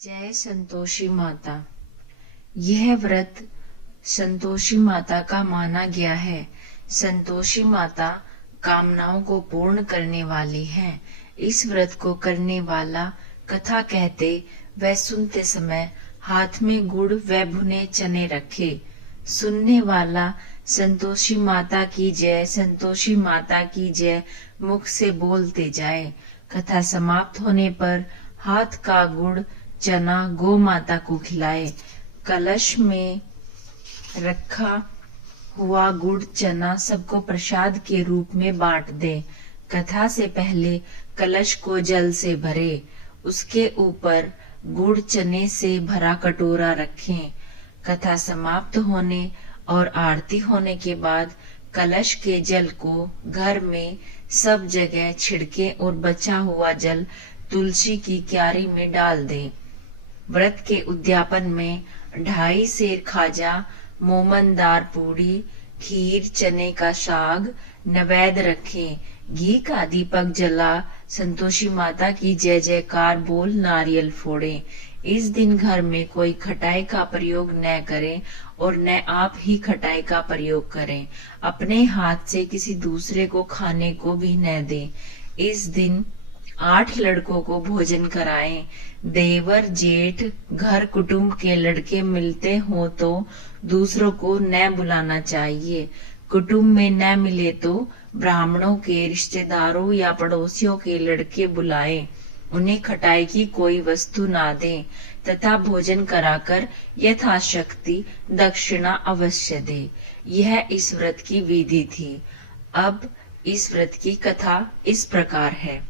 जय संतोषी माता। यह व्रत संतोषी माता का माना गया है। संतोषी माता कामनाओं को पूर्ण करने वाली हैं। इस व्रत को करने वाला कथा कहते व सुनते समय हाथ में गुड़ व भुने चने रखे। सुनने वाला संतोषी माता की जय, संतोषी माता की जय मुख से बोलते जाए। कथा समाप्त होने पर हाथ का गुड़ चना गौ माता को खिलाए। कलश में रखा हुआ गुड़ चना सबको प्रसाद के रूप में बांट दे। कथा से पहले कलश को जल से भरे, उसके ऊपर गुड़ चने से भरा कटोरा रखें। कथा समाप्त होने और आरती होने के बाद कलश के जल को घर में सब जगह छिड़के और बचा हुआ जल तुलसी की क्यारी में डाल दें। व्रत के उद्यापन में 2.5 सेर खाजा, मोमनदार पूड़ी, खीर, चने का साग नैवेद्य रखें। घी का दीपक जला संतोषी माता की जय जयकार बोल नारियल फोड़े। इस दिन घर में कोई खटाई का प्रयोग न करें और न आप ही खटाई का प्रयोग करें। अपने हाथ से किसी दूसरे को खाने को भी न दें। इस दिन 8 लड़कों को भोजन कराएं। देवर जेठ घर कुटुंब के लड़के मिलते हो तो दूसरों को न बुलाना चाहिए। कुटुंब में न मिले तो ब्राह्मणों के, रिश्तेदारों या पड़ोसियों के लड़के बुलाएं। उन्हें खटाई की कोई वस्तु ना दें तथा भोजन कराकर यथाशक्ति दक्षिणा अवश्य दे। यह इस व्रत की विधि थी। अब इस व्रत की कथा इस प्रकार है।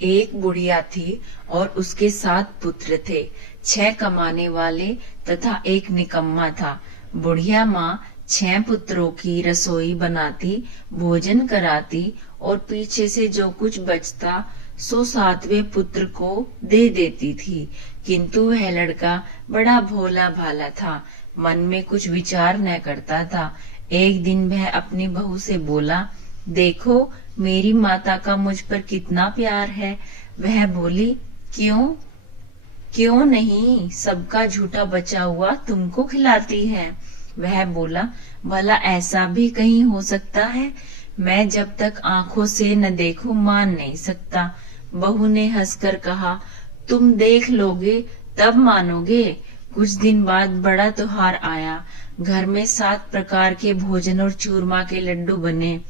एक बुढ़िया थी और उसके 7 पुत्र थे। 6 कमाने वाले तथा एक निकम्मा था। बुढ़िया माँ 6 पुत्रों की रसोई बनाती, भोजन कराती और पीछे से जो कुछ बचता सो 7वें पुत्र को दे देती थी। किंतु वह लड़का बड़ा भोला भाला था, मन में कुछ विचार न करता था। एक दिन वह अपनी बहू से बोला, देखो मेरी माता का मुझ पर कितना प्यार है। वह बोली, क्यों नहीं, सबका झूठा बचा हुआ तुमको खिलाती है। वह बोला, भला ऐसा भी कहीं हो सकता है? मैं जब तक आंखों से न देखूं मान नहीं सकता। बहू ने हंसकर कहा, तुम देख लोगे तब मानोगे। कुछ दिन बाद बड़ा त्योहार आया। घर में 7 प्रकार के भोजन और चूरमा के लड्डू बने।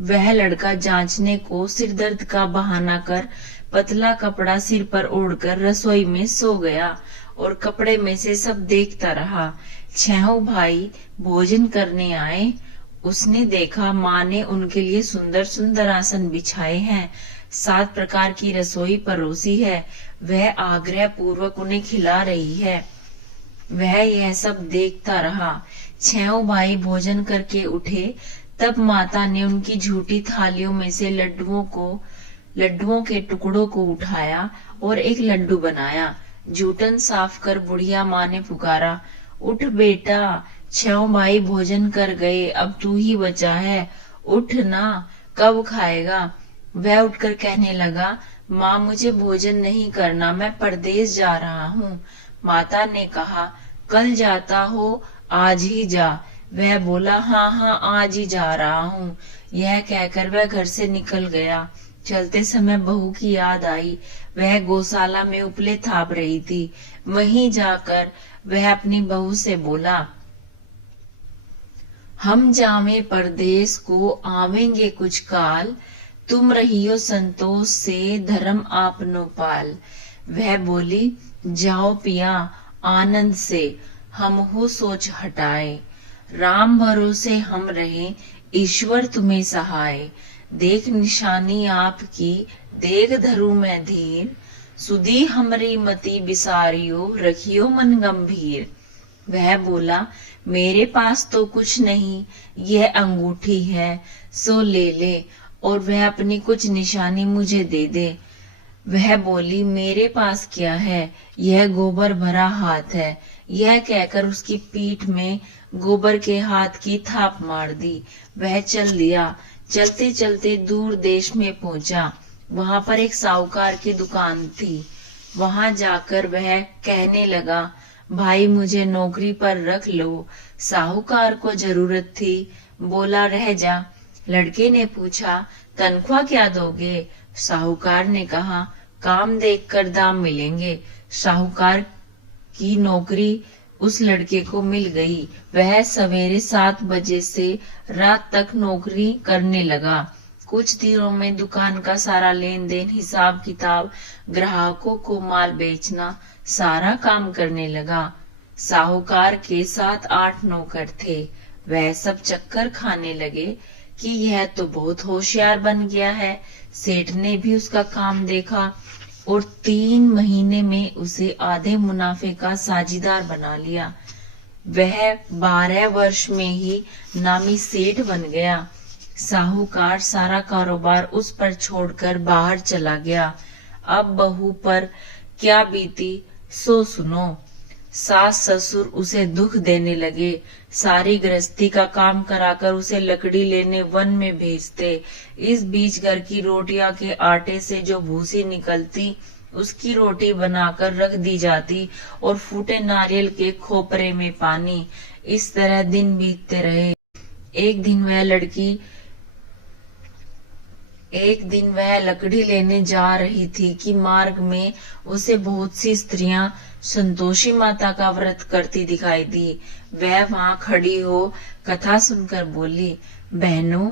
वह लड़का जांचने को सिर दर्द का बहाना कर पतला कपड़ा सिर पर ओढ़कर रसोई में सो गया और कपड़े में से सब देखता रहा। 6 भाई भोजन करने आए। उसने देखा माँ ने उनके लिए सुंदर सुंदर आसन बिछाए हैं, 7 प्रकार की रसोई परोसी है। वह आग्रह पूर्वक उन्हें खिला रही है। वह यह सब देखता रहा। 6 भाई भोजन करके उठे। तब माता ने उनकी झूठी थालियों में से लड्डुओं के टुकड़ों को उठाया और एक लड्डू बनाया। जूठन साफ कर बुढ़िया माँ ने पुकारा, उठ बेटा, 6 भाई भोजन कर गए, अब तू ही बचा है, उठ ना, कब खाएगा? वह उठकर कहने लगा, माँ मुझे भोजन नहीं करना, मैं परदेश जा रहा हूँ। माता ने कहा, कल जाता हो, आज ही जा। वह बोला, हाँ आज ही जा रहा हूँ। यह कहकर वह घर से निकल गया। चलते समय बहू की याद आई। वह गौशाला में उपले थाप रही थी। वहीं जाकर वह अपनी बहू से बोला, हम जावे परदेश को आवेंगे कुछ काल, तुम रहियो संतोष से धर्म आपनो पाल। वह बोली, जाओ पिया आनंद से, हम हो सोच हटाए। राम भरोसे हम रहे, ईश्वर तुम्हें सहाय। देख निशानी आपकी, देख धरू मैं धीर, सुधी हमरी मति बिसारियो, रखियो मन गंभीर। वह बोला, मेरे पास तो कुछ नहीं, यह अंगूठी है, सो ले ले और वह अपनी कुछ निशानी मुझे दे दे। वह बोली, मेरे पास क्या है, यह गोबर भरा हाथ है। यह कहकर उसकी पीठ में गोबर के हाथ की थाप मार दी। वह चल दिया। चलते चलते दूर देश में पहुंचा। वहां पर एक साहूकार की दुकान थी। वहां जाकर वह कहने लगा, भाई मुझे नौकरी पर रख लो। साहूकार को जरूरत थी, बोला रह जा। लड़के ने पूछा, तनख्वाह क्या दोगे? साहूकार ने कहा, काम देखकर दाम मिलेंगे। साहूकार की नौकरी उस लड़के को मिल गई। वह सवेरे 7 बजे से रात तक नौकरी करने लगा। कुछ दिनों में दुकान का सारा लेन देन, हिसाब किताब, ग्राहकों को माल बेचना, सारा काम करने लगा। साहूकार के 7-8 नौकर थे। वह सब चक्कर खाने लगे कि यह तो बहुत होशियार बन गया है। सेठ ने भी उसका काम देखा और 3 महीने में उसे आधे मुनाफे का साझीदार बना लिया। वह 12 वर्ष में ही नामी सेठ बन गया। साहूकार सारा कारोबार उस पर छोड़कर बाहर चला गया। अब बहू पर क्या बीती सो सुनो। सास ससुर उसे दुख देने लगे। सारी गृहस्थी का काम कराकर उसे लकड़ी लेने वन में भेजते। इस बीच घर की रोटियां के आटे से जो भूसी निकलती, उसकी रोटी बनाकर रख दी जाती और फूटे नारियल के खोपरे में पानी। इस तरह दिन बीतते रहे। एक दिन वह लकड़ी लेने जा रही थी कि मार्ग में उसे बहुत सी स्त्रियां संतोषी माता का व्रत करती दिखाई दी। वह वहां खड़ी हो कथा सुनकर बोली, बहनों,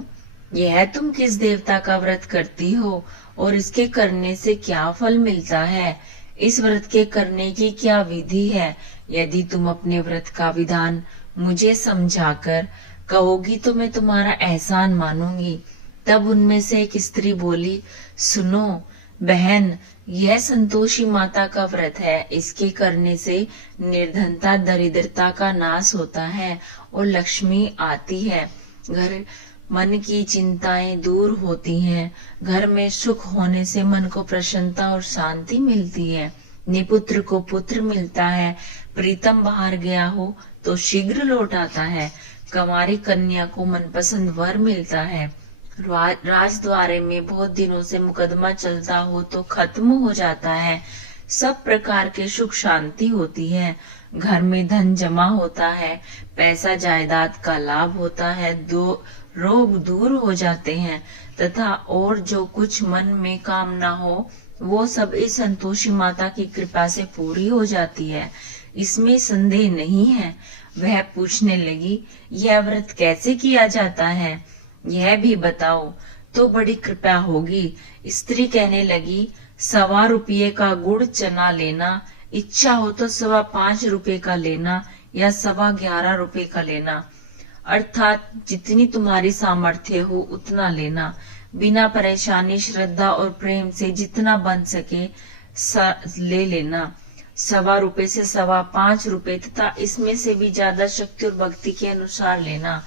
यह तुम किस देवता का व्रत करती हो और इसके करने से क्या फल मिलता है? इस व्रत के करने की क्या विधि है? यदि तुम अपने व्रत का विधान मुझे समझाकर कहोगी तो मैं तुम्हारा एहसान मानूंगी। तब उनमें से एक स्त्री बोली, सुनो बहन, यह संतोषी माता का व्रत है। इसके करने से निर्धनता दरिद्रता का नाश होता है और लक्ष्मी आती है। घर मन की चिंताएं दूर होती हैं। घर में सुख होने से मन को प्रसन्नता और शांति मिलती है। निपुत्र को पुत्र मिलता है। प्रीतम बाहर गया हो तो शीघ्र लौट आता है। कुंवारी कन्या को मनपसंद वर मिलता है। राजद्वारे में बहुत दिनों से मुकदमा चलता हो तो खत्म हो जाता है। सब प्रकार के सुख शांति होती है। घर में धन जमा होता है। पैसा जायदाद का लाभ होता है। रोग दूर हो जाते हैं तथा और जो कुछ मन में कामना हो वो सब इस संतोषी माता की कृपा से पूरी हो जाती है। इसमें संदेह नहीं है। वह पूछने लगी, यह व्रत कैसे किया जाता है? यह भी बताओ तो बड़ी कृपा होगी। स्त्री कहने लगी, 1.25 रुपये का गुड़ चना लेना, इच्छा हो तो 5.25 रुपये का लेना या 11.25 रुपये का लेना, अर्थात जितनी तुम्हारी सामर्थ्य हो उतना लेना। बिना परेशानी, श्रद्धा और प्रेम से जितना बन सके ले लेना। 1.25 रुपये से 5.25 रुपये तथा इसमें से भी ज्यादा शक्ति और भक्ति के अनुसार लेना।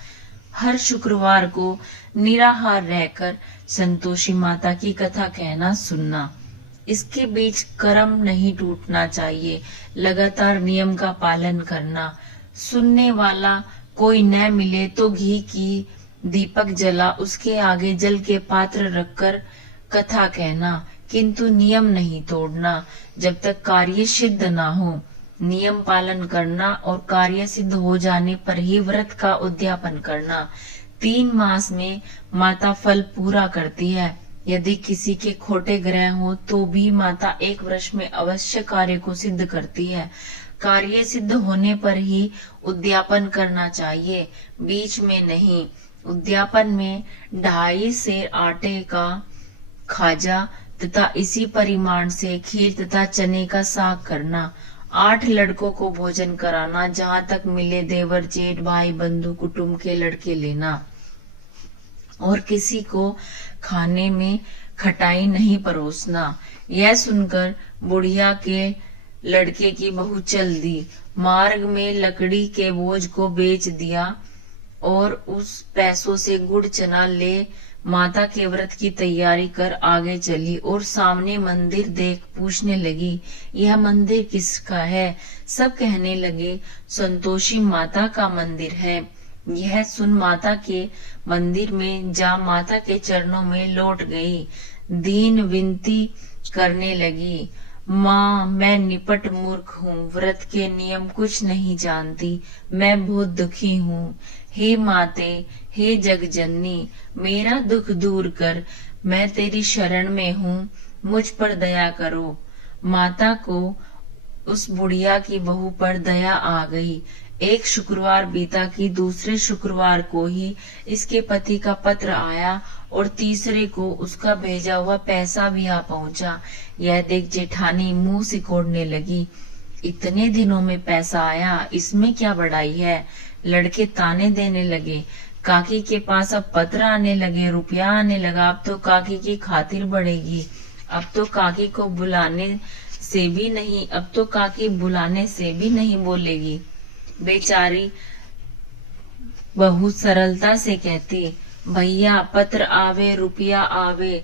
हर शुक्रवार को निराहार रहकर संतोषी माता की कथा कहना सुनना। इसके बीच कर्म नहीं टूटना चाहिए। लगातार नियम का पालन करना। सुनने वाला कोई न मिले तो घी की दीपक जला उसके आगे जल के पात्र रखकर कथा कहना, किंतु नियम नहीं तोड़ना जब तक कार्य सिद्ध ना हो। नियम पालन करना और कार्य सिद्ध हो जाने पर ही व्रत का उद्यापन करना। 3 मास में माता फल पूरा करती है। यदि किसी के खोटे ग्रह हो तो भी माता 1 वर्ष में अवश्य कार्य को सिद्ध करती है। कार्य सिद्ध होने पर ही उद्यापन करना चाहिए, बीच में नहीं। उद्यापन में 2.5 सेर आटे का खाजा तथा इसी परिमाण से खीर तथा चने का साग करना। 8 लड़कों को भोजन कराना। जहाँ तक मिले देवर जेठ भाई बंधु कुटुंब के लड़के लेना और किसी को खाने में खटाई नहीं परोसना। यह सुनकर बुढ़िया के लड़के की बहू चल दी। मार्ग में लकड़ी के बोझ को बेच दिया और उस पैसों से गुड़ चना ले माता के व्रत की तैयारी कर आगे चली और सामने मंदिर देख पूछने लगी, यह मंदिर किसका है? सब कहने लगे, संतोषी माता का मंदिर है। यह सुन माता के मंदिर में जा माता के चरणों में लौट गई। दीन विनती करने लगी, माँ, मैं निपट मूर्ख हूँ, व्रत के नियम कुछ नहीं जानती, मैं बहुत दुखी हूँ। हे माते, हे जगजननी, मेरा दुख दूर कर, मैं तेरी शरण में हूँ, मुझ पर दया करो। माता को उस बुढ़िया की बहू पर दया आ गई। एक शुक्रवार बीता कि दूसरे शुक्रवार को ही इसके पति का पत्र आया और तीसरे को उसका भेजा हुआ पैसा भी आ पहुंचा। यह देख जेठानी मुंह सिकोड़ने लगी। इतने दिनों में पैसा आया, इसमें क्या बड़ाई है। लड़के ताने देने लगे। काकी के पास अब पत्र आने लगे, रुपया आने लगा, अब तो काकी की खातिर बढ़ेगी। अब तो काकी को बुलाने से भी नहीं, अब तो काकी बुलाने से भी नहीं बोलेगी। बेचारी बहू सरलता से कहती, भैया पत्र आवे रुपया आवे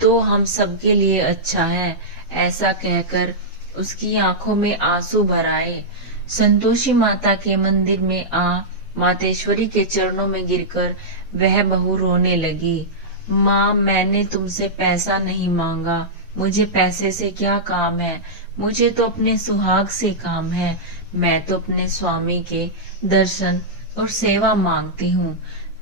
तो हम सबके लिए अच्छा है। ऐसा कहकर उसकी आंखों में आंसू भर आए। संतोषी माता के मंदिर में आ मातेश्वरी के चरणों में गिरकर वह बहू रोने लगी। माँ, मैंने तुमसे पैसा नहीं मांगा, मुझे पैसे से क्या काम है, मुझे तो अपने सुहाग से काम है। मैं तो अपने स्वामी के दर्शन और सेवा मांगती हूँ।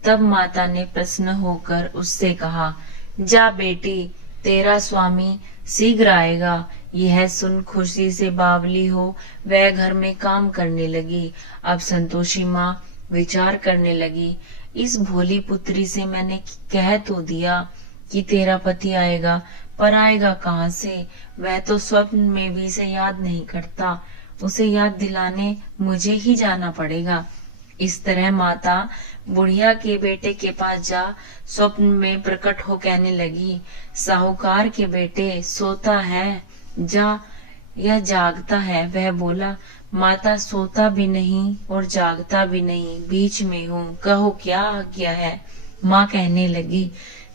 तब माता ने प्रसन्न होकर उससे कहा, जा बेटी, तेरा स्वामी शीघ्र आएगा। यह सुन खुशी से बावली हो वह घर में काम करने लगी। अब संतोषी माँ विचार करने लगी, इस भोली पुत्री से मैंने कह तो दिया कि तेरा पति आएगा, पर आएगा कहाँ से। वह तो स्वप्न में भी इसे याद नहीं करता, उसे याद दिलाने मुझे ही जाना पड़ेगा। इस तरह माता बुढ़िया के बेटे के पास जा स्वप्न में प्रकट हो कहने लगी, साहूकार के बेटे, सोता है जा या जागता है। वह बोला, माता, सोता भी नहीं और जागता भी नहीं, बीच में हूँ, कहो क्या आज्ञा है। माँ कहने लगी,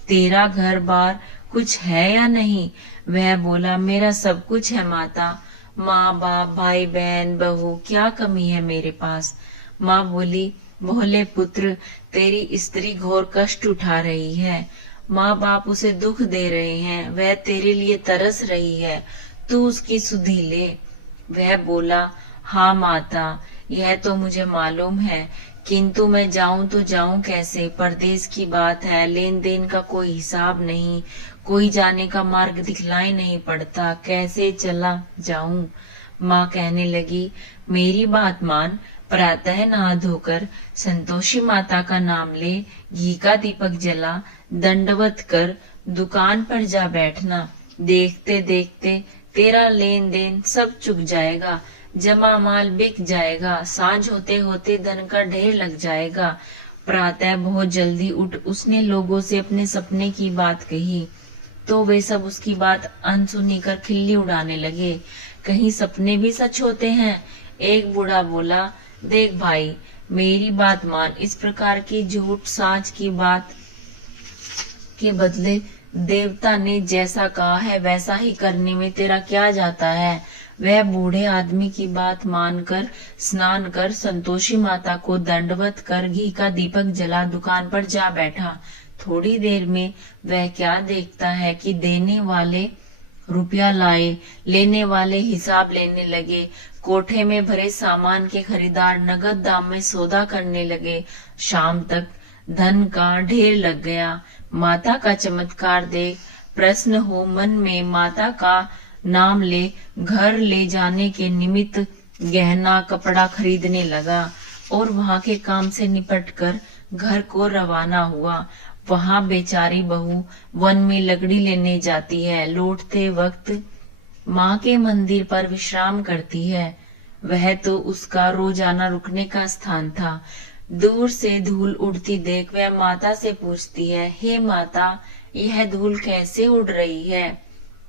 तेरा घर बार कुछ है या नहीं। वह बोला, मेरा सब कुछ है माता, माँ बाप भाई बहन बहू, क्या कमी है मेरे पास। माँ बोली, भोले पुत्र, तेरी स्त्री घोर कष्ट उठा रही है, माँ बाप उसे दुख दे रहे हैं, वह तेरे लिए तरस रही है, तू उसकी सुधि ले। वह बोला, हाँ माता, यह तो मुझे मालूम है, किंतु मैं जाऊं तो जाऊं कैसे। परदेश की बात है, लेन देन का कोई हिसाब नहीं, कोई जाने का मार्ग दिखलाई नहीं पड़ता, कैसे चला जाऊं। माँ कहने लगी, मेरी बात मान, प्रातः नहा धोकर संतोषी माता का नाम ले, घी का दीपक जला, दंडवत कर दुकान पर जा बैठना। देखते देखते तेरा लेन देन सब चुक जाएगा, जमा माल बिक जाएगा, सांझ होते होते धन का ढेर लग जाएगा। प्रातः बहुत जल्दी उठ उसने लोगों से अपने सपने की बात कही, तो वे सब उसकी बात अनसुनी कर खिल्ली उड़ाने लगे। कहीं सपने भी सच होते हैं। एक बूढ़ा बोला, देख भाई, मेरी बात मान, इस प्रकार की झूठ साँच की बात के बदले देवता ने जैसा कहा है वैसा ही करने में तेरा क्या जाता है। वह बूढ़े आदमी की बात मानकर स्नान कर संतोषी माता को दंडवत कर घी का दीपक जला दुकान पर जा बैठा। थोड़ी देर में वह क्या देखता है कि देने वाले रुपया लाए, लेने वाले हिसाब लेने लगे। कोठे में भरे सामान के खरीदार नगद दाम में सौदा करने लगे। शाम तक धन का ढेर लग गया। माता का चमत्कार देख प्रसन्न हो मन में माता का नाम ले घर ले जाने के निमित्त गहना कपड़ा खरीदने लगा और वहां के काम से निपटकर घर को रवाना हुआ। वहां बेचारी बहू वन में लकड़ी लेने जाती है, लौटते वक्त माँ के मंदिर पर विश्राम करती है। वह तो उसका रोजाना रुकने का स्थान था। दूर से धूल उड़ती देख वह माता से पूछती है, हे माता, यह धूल कैसे उड़ रही है।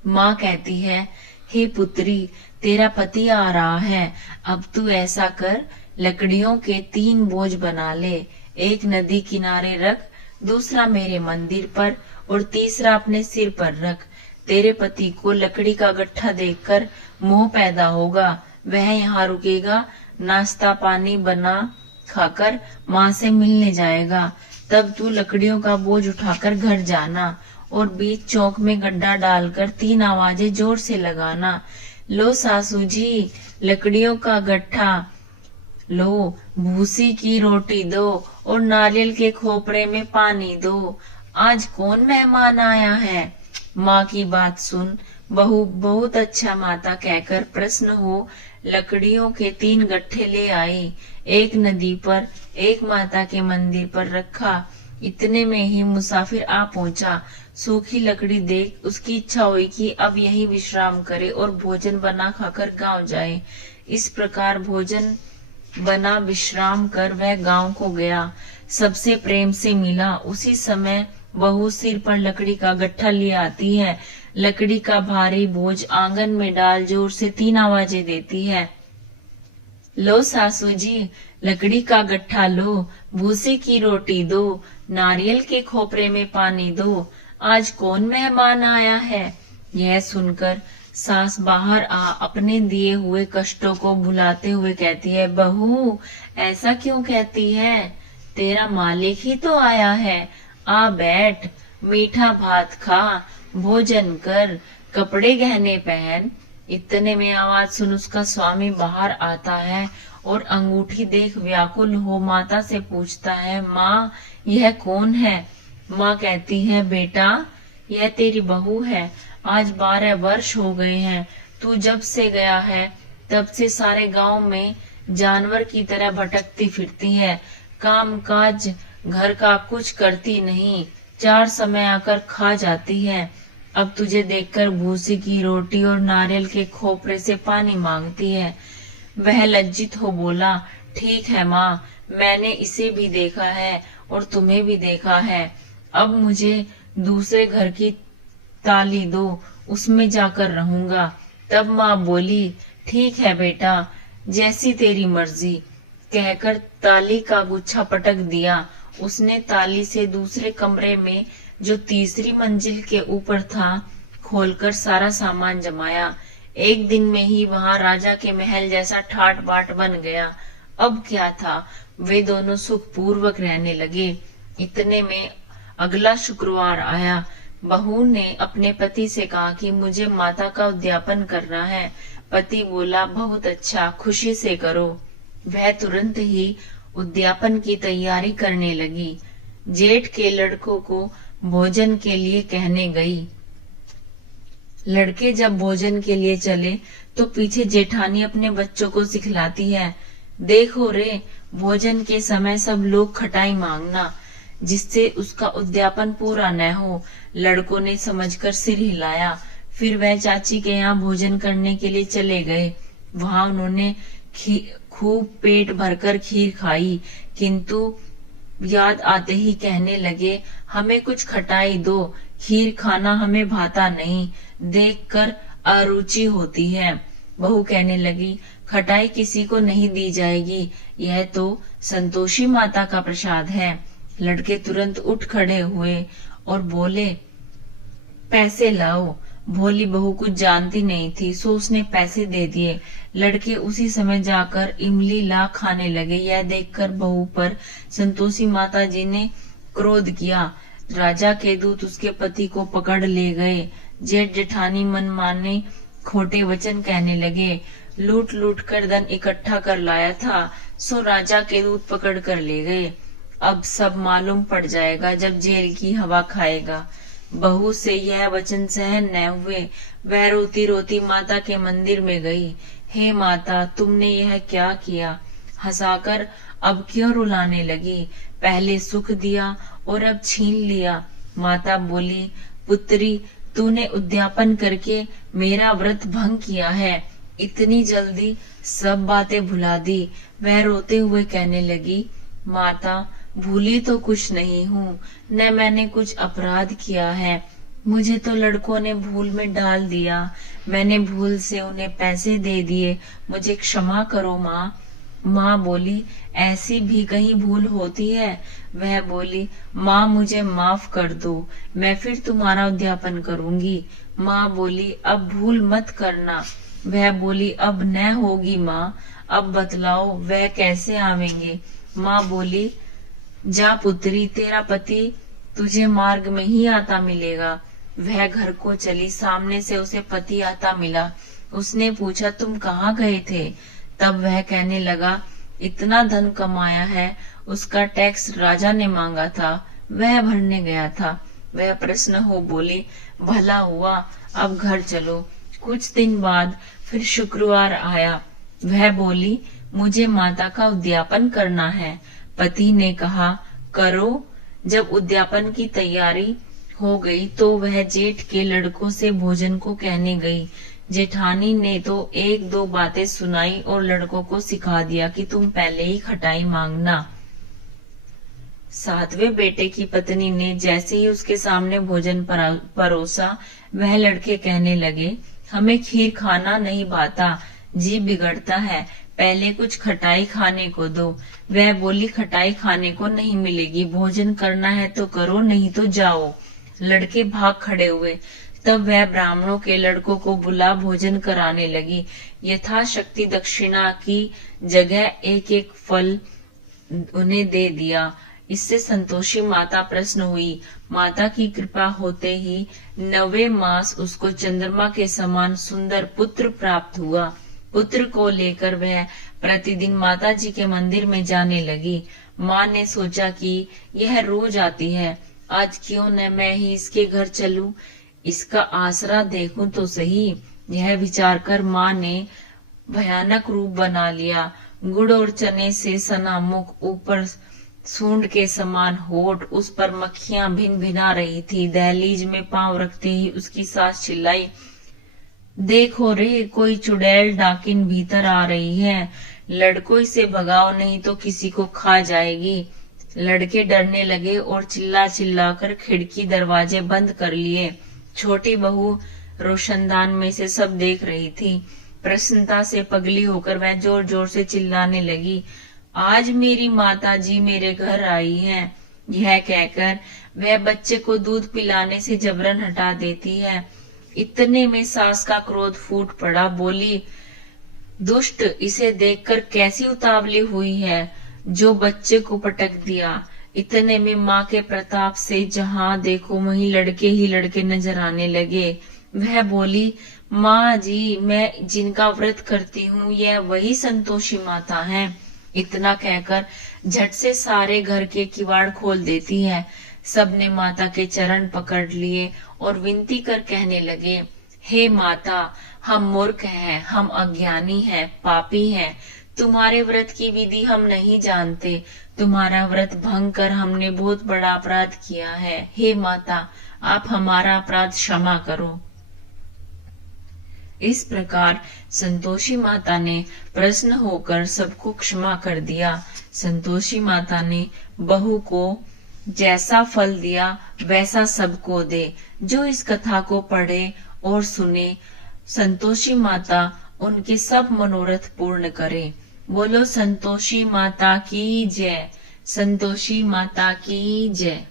माँ कहती है, हे पुत्री, तेरा पति आ रहा है, अब तू ऐसा कर, लकड़ियों के 3 बोझ बना ले, एक नदी किनारे रख, दूसरा मेरे मंदिर पर और तीसरा अपने सिर पर रख। तेरे पति को लकड़ी का गट्ठा देखकर मोह पैदा होगा, वह यहाँ रुकेगा, नाश्ता पानी बना खाकर माँ से मिलने जाएगा। तब तू लकड़ियों का बोझ उठाकर घर जाना और बीच चौक में गड्ढा डालकर 3 आवाजें जोर से लगाना। लो सासू जी लकड़ियों का गट्ठा, लो भूसी की रोटी दो और नारियल के खोपड़े में पानी दो, आज कौन मेहमान आया है। माँ की बात सुन बहू बहुत अच्छा माता कहकर प्रसन्न हो लकड़ियों के 3 गट्ठे ले आई। एक नदी पर एक माता के मंदिर पर रखा। इतने में ही मुसाफिर आ पहुंचा। सूखी लकड़ी देख उसकी इच्छा हुई कि अब यही विश्राम करे और भोजन बना खाकर गांव जाए। इस प्रकार भोजन बना विश्राम कर वह गांव को गया। सबसे प्रेम से मिला। उसी समय बहू सिर पर लकड़ी का गट्ठा ले आती है। लकड़ी का भारी बोझ आंगन में डाल जोर से 3 आवाजें देती है। लो सासू जी लकड़ी का गट्ठा लो, भूसे की रोटी दो, नारियल के खोपरे में पानी दो, आज कौन मेहमान आया है। यह सुनकर सास बाहर आ अपने दिए हुए कष्टों को भुलाते हुए कहती है, बहू ऐसा क्यों कहती है, तेरा मालिक ही तो आया है। आ बैठ, मीठा भात खा, भोजन कर, कपड़े गहने पहन। इतने में आवाज सुन उसका स्वामी बाहर आता है और अंगूठी देख व्याकुल हो माता से पूछता है, माँ यह कौन है। माँ कहती है, बेटा यह तेरी बहू है। आज 12 वर्ष हो गए हैं। तू जब से गया है तब से सारे गांव में जानवर की तरह भटकती फिरती है। काम काज घर का कुछ करती नहीं, 4 समय आकर खा जाती है। अब तुझे देखकर भूसी की रोटी और नारियल के खोपरे से पानी मांगती है। वह लज्जित हो बोला, ठीक है माँ, मैंने इसे भी देखा है और तुम्हें भी देखा है। अब मुझे दूसरे घर की ताली दो, उसमें जाकर रहूंगा। तब माँ बोली, ठीक है बेटा, जैसी तेरी मर्जी, कहकर ताली का गुच्छा पटक दिया। उसने ताली से दूसरे कमरे में जो तीसरी मंजिल के ऊपर था खोलकर सारा सामान जमाया। एक दिन में ही वहां राजा के महल जैसा ठाट बाट बन गया। अब क्या था, वे दोनों सुखपूर्वक रहने लगे। इतने में अगला शुक्रवार आया। बहू ने अपने पति से कहा कि मुझे माता का उद्यापन करना है। पति बोला, बहुत अच्छा, खुशी से करो। वह तुरंत ही उद्यापन की तैयारी करने लगी। जेठ के लड़कों को भोजन के लिए कहने गई। लड़के जब भोजन के लिए चले तो पीछे जेठानी अपने बच्चों को सिखलाती है, देखो रे, भोजन के समय सब लोग खटाई मांगना, जिससे उसका उद्यापन पूरा न हो। लड़कों ने समझकर सिर हिलाया। फिर वह चाची के यहाँ भोजन करने के लिए चले गए। वहां उन्होंने खूब पेट भरकर खीर खाई, किंतु याद आते ही कहने लगे, हमें कुछ खटाई दो, खीर खाना हमें भाता नहीं, देखकर अरुचि होती है। बहू कहने लगी, खटाई किसी को नहीं दी जाएगी, यह तो संतोषी माता का प्रसाद है। लड़के तुरंत उठ खड़े हुए और बोले, पैसे लाओ। भोली बहू कुछ जानती नहीं थी, सो उसने पैसे दे दिए। लड़के उसी समय जाकर इमली ला खाने लगे। यह देखकर बहू पर संतोषी माता जी ने क्रोध किया। राजा के दूत उसके पति को पकड़ ले गए। जेठ जेठानी मन माने खोटे वचन कहने लगे। लूट लूट कर धन इकट्ठा कर लाया था, सो राजा के दूत पकड़ कर ले गए। अब सब मालूम पड़ जाएगा जब जेल की हवा खाएगा। बहू से यह वचन सहन न हुए। वह रोती रोती माता के मंदिर में गई। हे माता, तुमने यह क्या किया। हंसाकर अब क्यों रुलाने लगी। पहले सुख दिया और अब छीन लिया। माता बोली, पुत्री, तूने उद्यापन करके मेरा व्रत भंग किया है। इतनी जल्दी सब बातें भुला दी। वह रोते हुए कहने लगी, माता, भूली तो कुछ नहीं हूँ, न मैंने कुछ अपराध किया है। मुझे तो लड़कों ने भूल में डाल दिया। मैंने भूल से उन्हें पैसे दे दिए। मुझे क्षमा करो माँ। माँ बोली, ऐसी भी कहीं भूल होती है। वह बोली, माँ मुझे माफ कर दो, मैं फिर तुम्हारा उद्यापन करूंगी। माँ बोली, अब भूल मत करना। वह बोली, अब न होगी माँ। अब बतलाओ वह कैसे आवेंगे। माँ बोली, जा पुत्री, तेरा पति तुझे मार्ग में ही आता मिलेगा। वह घर को चली। सामने से उसे पति आता मिला। उसने पूछा, तुम कहाँ गए थे? तब वह कहने लगा, इतना धन कमाया है, उसका टैक्स राजा ने मांगा था, वह भरने गया था। वह प्रसन्न हो बोली, भला हुआ, अब घर चलो। कुछ दिन बाद फिर शुक्रवार आया। वह बोली, मुझे माता का उद्यापन करना है। पति ने कहा, करो। जब उद्यापन की तैयारी हो गई तो वह जेठ के लड़कों से भोजन को कहने गई। जेठानी ने तो एक दो बातें सुनाई और लड़कों को सिखा दिया कि तुम पहले ही खटाई मांगना। सातवें बेटे की पत्नी ने जैसे ही उसके सामने भोजन परोसा, वह लड़के कहने लगे, हमें खीर खाना नहीं भाता, जी बिगड़ता है, पहले कुछ खटाई खाने को दो। वह बोली, खटाई खाने को नहीं मिलेगी, भोजन करना है तो करो, नहीं तो जाओ। लड़के भाग खड़े हुए। तब वह ब्राह्मणों के लड़कों को बुला भोजन कराने लगी। यथाशक्ति दक्षिणा की जगह एक एक फल उन्हें दे दिया। इससे संतोषी माता प्रसन्न हुई। माता की कृपा होते ही 9वें मास उसको चंद्रमा के समान सुंदर पुत्र प्राप्त हुआ। पुत्र को लेकर वह प्रतिदिन माता जी के मंदिर में जाने लगी। माँ ने सोचा कि यह रोज आती है, आज क्यों न मैं ही इसके घर चलूं, इसका आसरा देखूं तो सही। यह विचार कर माँ ने भयानक रूप बना लिया। गुड़ और चने से सना मुख, ऊपर सूंड के समान होठ, उस पर मक्खियां भिन भिना रही थी। दहलीज में पांव रखते ही उसकी सास चिल्लाई, देखो रे, कोई चुड़ैल डाकिन भीतर आ रही है, लड़कों इसे भगाओ नहीं तो किसी को खा जाएगी। लड़के डरने लगे और चिल्ला चिल्लाकर खिड़की दरवाजे बंद कर लिए। छोटी बहू रोशनदान में से सब देख रही थी। प्रसन्नता से पगली होकर वह जोर जोर से चिल्लाने लगी, आज मेरी माता जी मेरे घर आई हैं। यह कहकर वह बच्चे को दूध पिलाने से जबरन हटा देती है। इतने में सास का क्रोध फूट पड़ा। बोली, दुष्ट, इसे देखकर कैसी उतावली हुई है, जो बच्चे को पटक दिया। इतने में माँ के प्रताप से जहाँ देखो वहीं लड़के ही लड़के नजर आने लगे। वह बोली, माँ जी, मैं जिनका व्रत करती हूँ यह वही संतोषी माता है। इतना कहकर झट से सारे घर के किवाड़ खोल देती है। सबने माता के चरण पकड़ लिए और विनती कर कहने लगे, हे माता, हम मूर्ख हैं, हम अज्ञानी हैं, पापी हैं, तुम्हारे व्रत की विधि हम नहीं जानते, तुम्हारा व्रत भंग कर हमने बहुत बड़ा अपराध किया है। हे माता, आप हमारा अपराध क्षमा करो। इस प्रकार संतोषी माता ने प्रसन्न होकर सबको क्षमा कर दिया। संतोषी माता ने बहू को जैसा फल दिया वैसा सबको दे। जो इस कथा को पढ़े और सुने, संतोषी माता उनके सब मनोरथ पूर्ण करे। बोलो संतोषी माता की जय। संतोषी माता की जय।